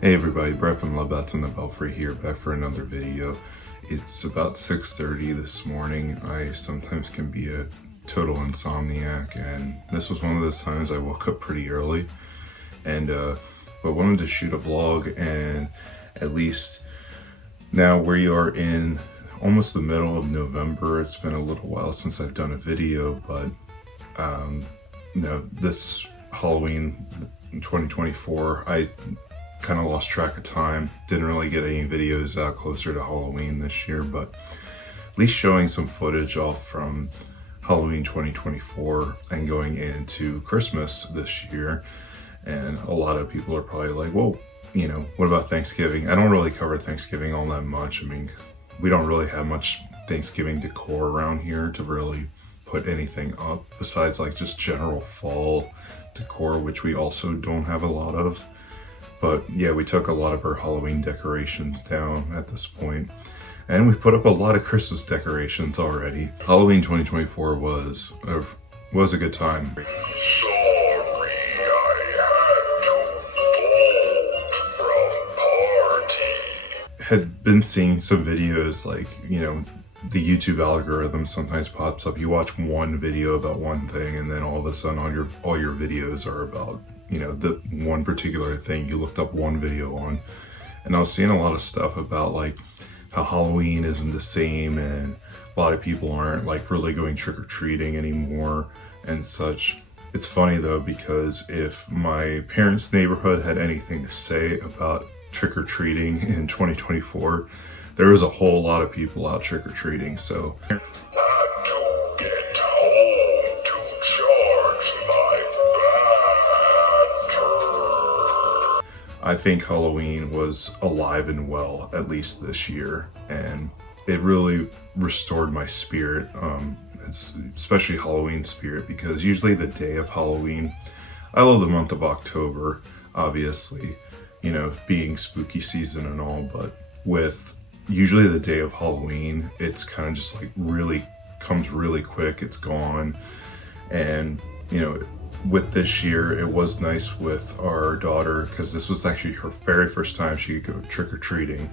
Hey everybody, Brett from Love Bats and the Belfry here, back for another video. It's about 6:30 this morning. I sometimes can be a total insomniac, and this was one of those times I woke up pretty early and but wanted to shoot a vlog. And at least now we are in almost the middle of November. It's been a little while since I've done a video, but this Halloween 2024, I kind of lost track of time. Didn't really get any videos out closer to Halloween this year, but at least showing some footage off from Halloween 2024 and going into Christmas this year. And a lot of people are probably like, well, you know, what about Thanksgiving? I don't really cover Thanksgiving all that much. I mean, we don't really have much Thanksgiving decor around here to really put anything up besides like just general fall decor, which we also don't have a lot of. But yeah, we took a lot of our Halloween decorations down at this point, and we put up a lot of Christmas decorations already. Halloween 2024 was a good time. Had been seeing some videos, like, you know, the YouTube algorithm sometimes pops up. You watch one video about one thing, and then all of a sudden all your videos are about, you know, the one particular thing you looked up one video on. And I was seeing a lot of stuff about like how Halloween isn't the same, and a lot of people aren't like really going trick-or-treating anymore and such. It's funny though, because if my parents' neighborhood had anything to say about trick-or-treating in 2024, there was a whole lot of people out trick-or-treating. So I think Halloween was alive and well, at least this year, and it really restored my spirit, especially Halloween spirit, because usually the day of Halloween, I love the month of October, obviously, you know, being spooky season and all, but with usually the day of Halloween, it's kind of just like really comes really quick, it's gone. And, you know, with this year, it was nice with our daughter, because this was actually her very first time she could go trick-or-treating,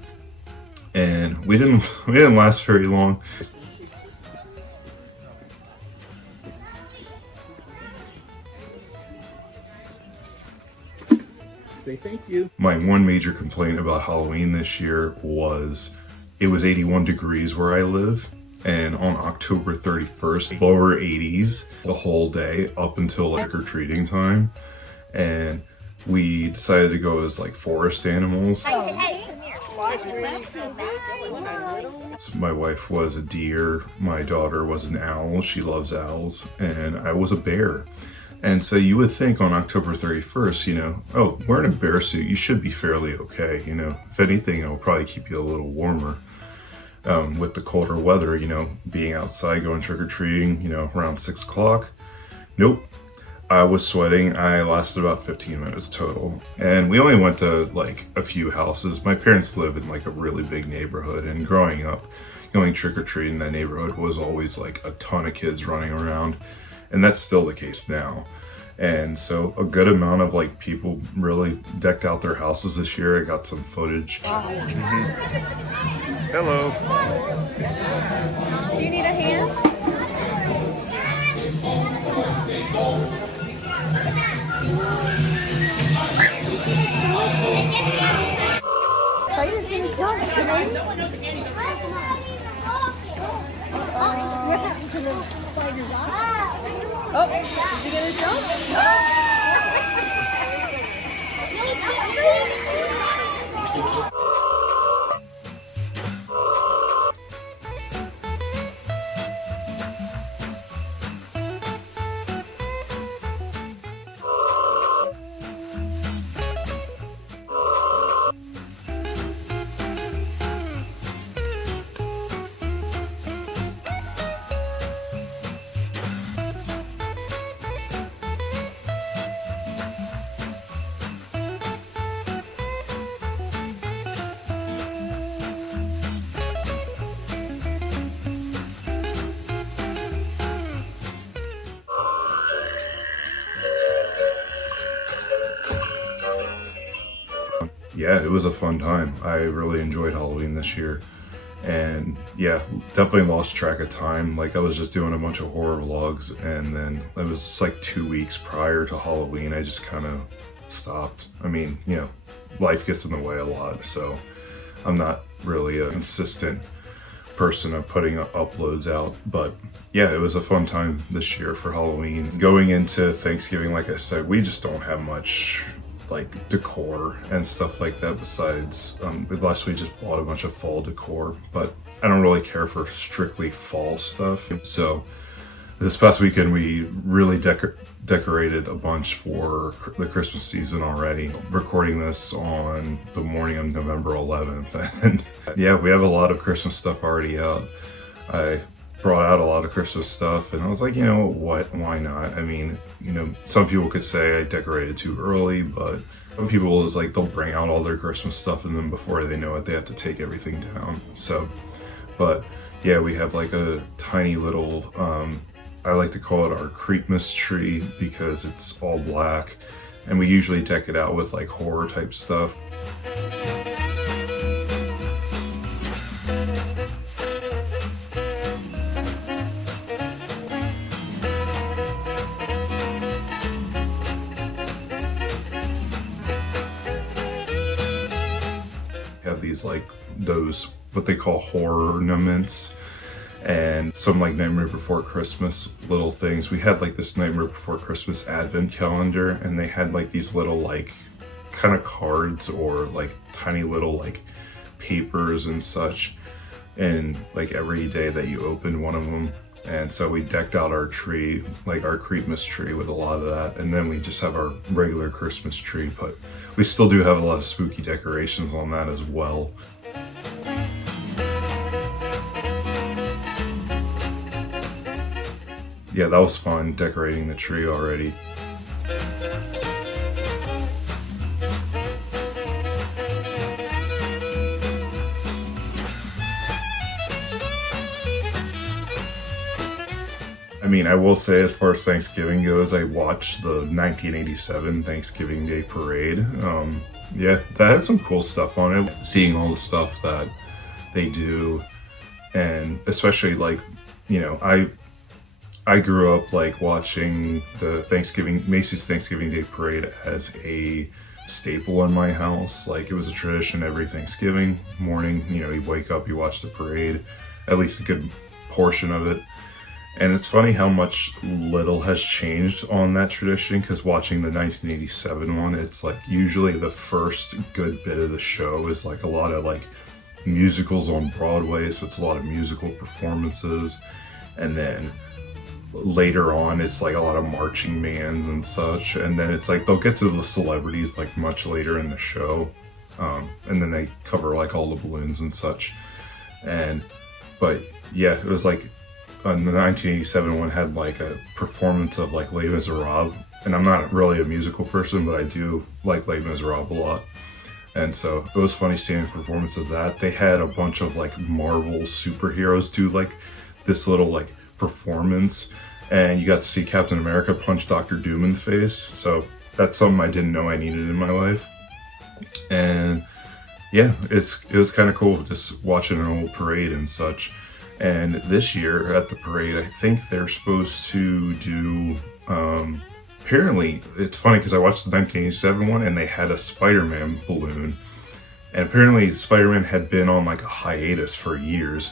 and we didn't last very long. Say thank you. My one major complaint about Halloween this year was it was 81 degrees where I live, and on October 31st, lower 80s the whole day up until like trick-or-treating time. And we decided to go as like forest animals. Hey, come here. So my wife was a deer, my daughter was an owl, she loves owls, and I was a bear. And so you would think on October 31st, you know, oh, wearing a bear suit, you should be fairly okay. You know, if anything, it'll probably keep you a little warmer. With the colder weather, you know, being outside going trick-or-treating, you know, around 6 o'clock. Nope. I was sweating. I lasted about 15 minutes total. And we only went to like a few houses. My parents live in like a really big neighborhood, and growing up, going trick-or-treating in that neighborhood was always like a ton of kids running around. And that's still the case now. And so a good amount of like people really decked out their houses this year. I got some footage. Hello. Do you need a hand? Spider's gonna jump, you know? What happened to the spider's eye? Oh, is he gonna jump? yeah, it was a fun time. I really enjoyed Halloween this year. And yeah, definitely lost track of time. Like I was just doing a bunch of horror vlogs, and then it was just like 2 weeks prior to Halloween, I just kind of stopped. I mean, you know, life gets in the way a lot, so I'm not really a consistent person of putting uploads out. But yeah, it was a fun time this year for Halloween. Going into Thanksgiving, like I said, we just don't have much like decor and stuff like that besides unless we just bought a bunch of fall decor, but I don't really care for strictly fall stuff. So this past weekend we really decorated a bunch for the Christmas season already. Recording this on the morning of November 11th, and yeah, we have a lot of Christmas stuff already out. I brought out a lot of Christmas stuff, and I was like, you know what, why not? I mean, you know, some people could say I decorated too early, but some people is like they'll bring out all their Christmas stuff, and then before they know it, they have to take everything down. So, but yeah, we have like a tiny little, I like to call it our Creepmas tree because it's all black, and we usually deck it out with like horror type stuff. Have these like those what they call horror ornaments, and some like Nightmare Before Christmas little things. We had like this Nightmare Before Christmas advent calendar, and they had like these little like kind of cards or like tiny little like papers and such, and like every day that you opened one of them. And so we decked out our tree, like our Creepmas tree, with a lot of that. And then we just have our regular Christmas tree, but we still do have a lot of spooky decorations on that as well. Yeah, that was fun, decorating the tree already. I mean, I will say, as far as Thanksgiving goes, I watched the 1987 Thanksgiving Day Parade. Yeah, that had some cool stuff on it. Seeing all the stuff that they do, and especially like, you know, I grew up like watching the Macy's Thanksgiving Day Parade as a staple in my house. Like it was a tradition every Thanksgiving morning. You know, you wake up, you watch the parade, at least a good portion of it. And it's funny how much little has changed on that tradition, because watching the 1987 one, it's like usually the first good bit of the show is like a lot of like musicals on Broadway, so it's a lot of musical performances. And then later on, it's like a lot of marching bands and such. And then it's like they'll get to the celebrities like much later in the show. And then they cover like all the balloons and such. But yeah, it was like, the 1987 one had like a performance of like Les Miserables, and I'm not really a musical person, but I do like Les Miserables a lot. And so it was funny seeing a performance of that. They had a bunch of like Marvel superheroes do like this little like performance, and you got to see Captain America punch Dr. Doom in the face. So that's something I didn't know I needed in my life. And yeah, it was kind of cool just watching an old parade and such. And this year at the parade, I think they're supposed to do, apparently, it's funny because I watched the 1987 one and they had a Spider-Man balloon. And apparently Spider-Man had been on like a hiatus for years.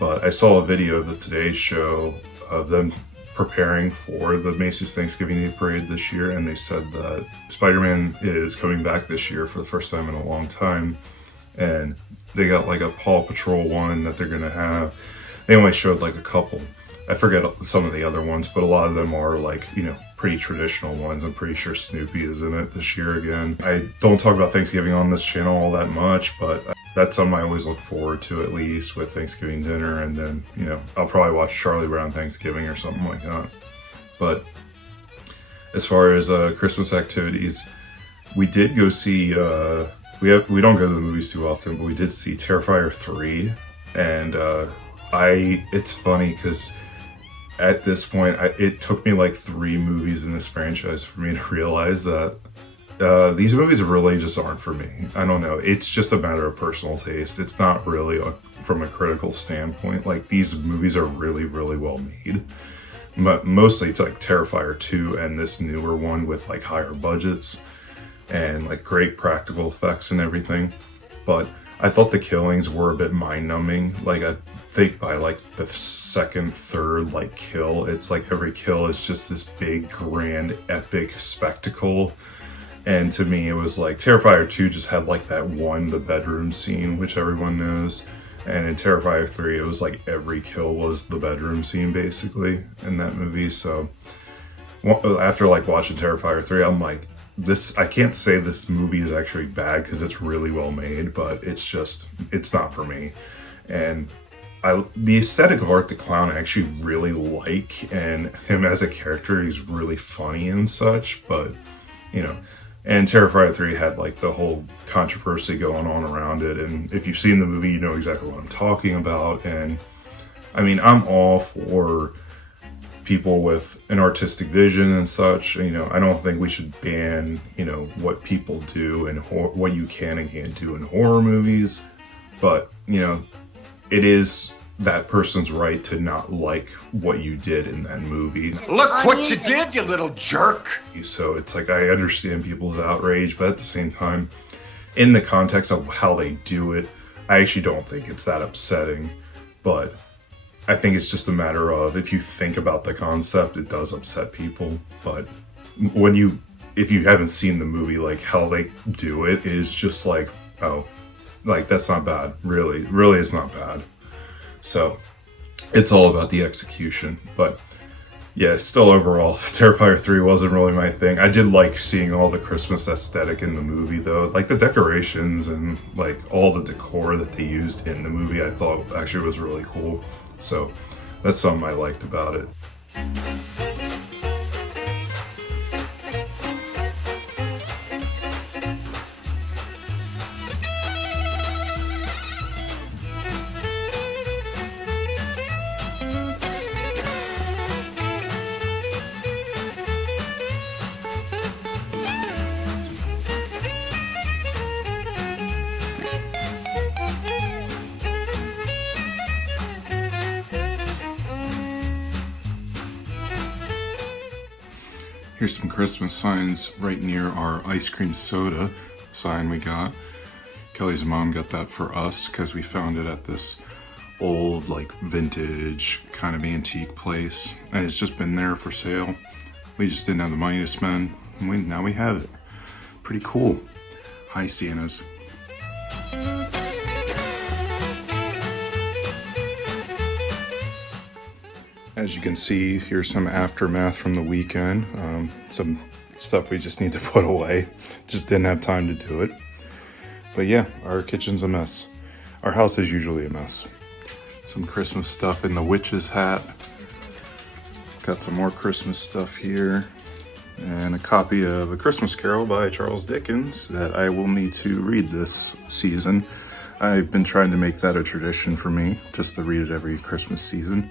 But I saw a video of the Today Show of them preparing for the Macy's Thanksgiving Day Parade this year. And they said that Spider-Man is coming back this year for the first time in a long time. And they got like a Paw Patrol one that they're gonna have. They only showed like a couple. I forget some of the other ones, but a lot of them are like, you know, pretty traditional ones. I'm pretty sure Snoopy is in it this year again. I don't talk about Thanksgiving on this channel all that much, but that's something I always look forward to, at least with Thanksgiving dinner. And then, you know, I'll probably watch Charlie Brown Thanksgiving or something like that. But as far as Christmas activities, we did go see, we don't go to the movies too often, but we did see Terrifier 3, and it's funny because at this point, it took me like 3 movies in this franchise for me to realize that these movies really just aren't for me. I don't know. It's just a matter of personal taste. It's not really from a critical standpoint. Like, these movies are really, really well made. But mostly it's like Terrifier 2 and this newer one with like higher budgets and like great practical effects and everything. But I thought the killings were a bit mind-numbing. Like, I think by like the second, third like kill, it's like every kill is just this big, grand, epic spectacle. And to me, it was like Terrifier 2 just had like that one, the bedroom scene, which everyone knows. And in Terrifier 3, it was like every kill was the bedroom scene basically in that movie. So after like watching Terrifier 3, I'm like, I can't say this movie is actually bad because it's really well made, but it's not for me. And the aesthetic of Art the Clown I actually really like, and him as a character, he's really funny and such, but you know. And Terrifier 3 had like the whole controversy going on around it, and if you've seen the movie, you know exactly what I'm talking about. And I mean, I'm all for people with an artistic vision and such. You know, I don't think we should ban, you know, what people do and what you can and can't do in horror movies. But, you know, it is that person's right to not like what you did in that movie. Look what you did, you little jerk! So it's like, I understand people's outrage, but at the same time, in the context of how they do it, I actually don't think it's that upsetting. But I think it's just a matter of, if you think about the concept, it does upset people. But if you haven't seen the movie, like how they do it is just like, oh, like that's not bad. Really it's not bad. So it's all about the execution. But yeah, still overall, Terrifier 3 wasn't really my thing. I did like seeing all the Christmas aesthetic in the movie though. Like the decorations and like all the decor that they used in the movie, I thought actually was really cool. So that's something I liked about it. Here's some Christmas signs right near our ice cream soda sign we got. Kelly's mom got that for us because we found it at this old, like, vintage kind of antique place. And it's just been there for sale. We just didn't have the money to spend. And now we have it. Pretty cool. Hi, Santas. As you can see, here's some aftermath from the weekend. Some stuff we just need to put away. Just didn't have time to do it. But yeah, our kitchen's a mess. Our house is usually a mess. Some Christmas stuff in the witch's hat. Got some more Christmas stuff here. And a copy of A Christmas Carol by Charles Dickens that I will need to read this season. I've been trying to make that a tradition for me, just to read it every Christmas season.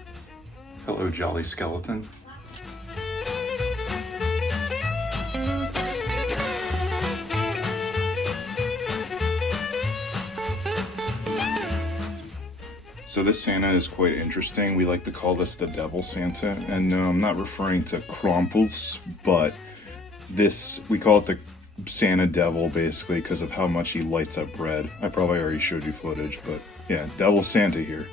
Hello, Jolly Skeleton. So this Santa is quite interesting. We like to call this the Devil Santa. And no, I'm not referring to Krampus, but we call it the Santa Devil basically because of how much he lights up bread. I probably already showed you footage, but yeah, Devil Santa here.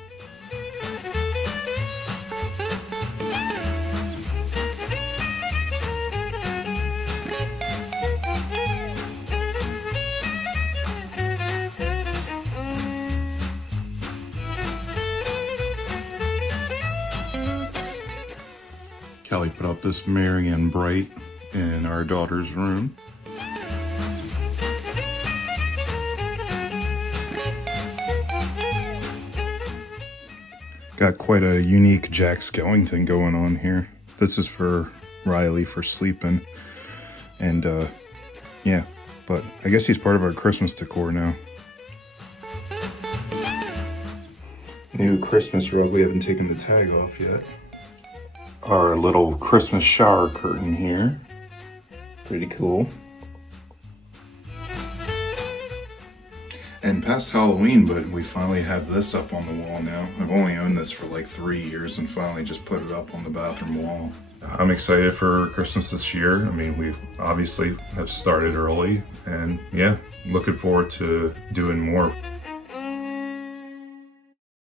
Kelly put up this Merry and Bright in our daughter's room. Got quite a unique Jack Skellington going on here. This is for Riley for sleeping. And yeah, but I guess he's part of our Christmas decor now. New Christmas rug, we haven't taken the tag off yet. Our little Christmas shower curtain here. Pretty cool. and past Halloween, but we finally have this up on the wall now. I've only owned this for like 3 years and finally just put it up on the bathroom wall. I'm excited for Christmas this year. I mean, we've obviously have started early, and yeah, looking forward to doing more.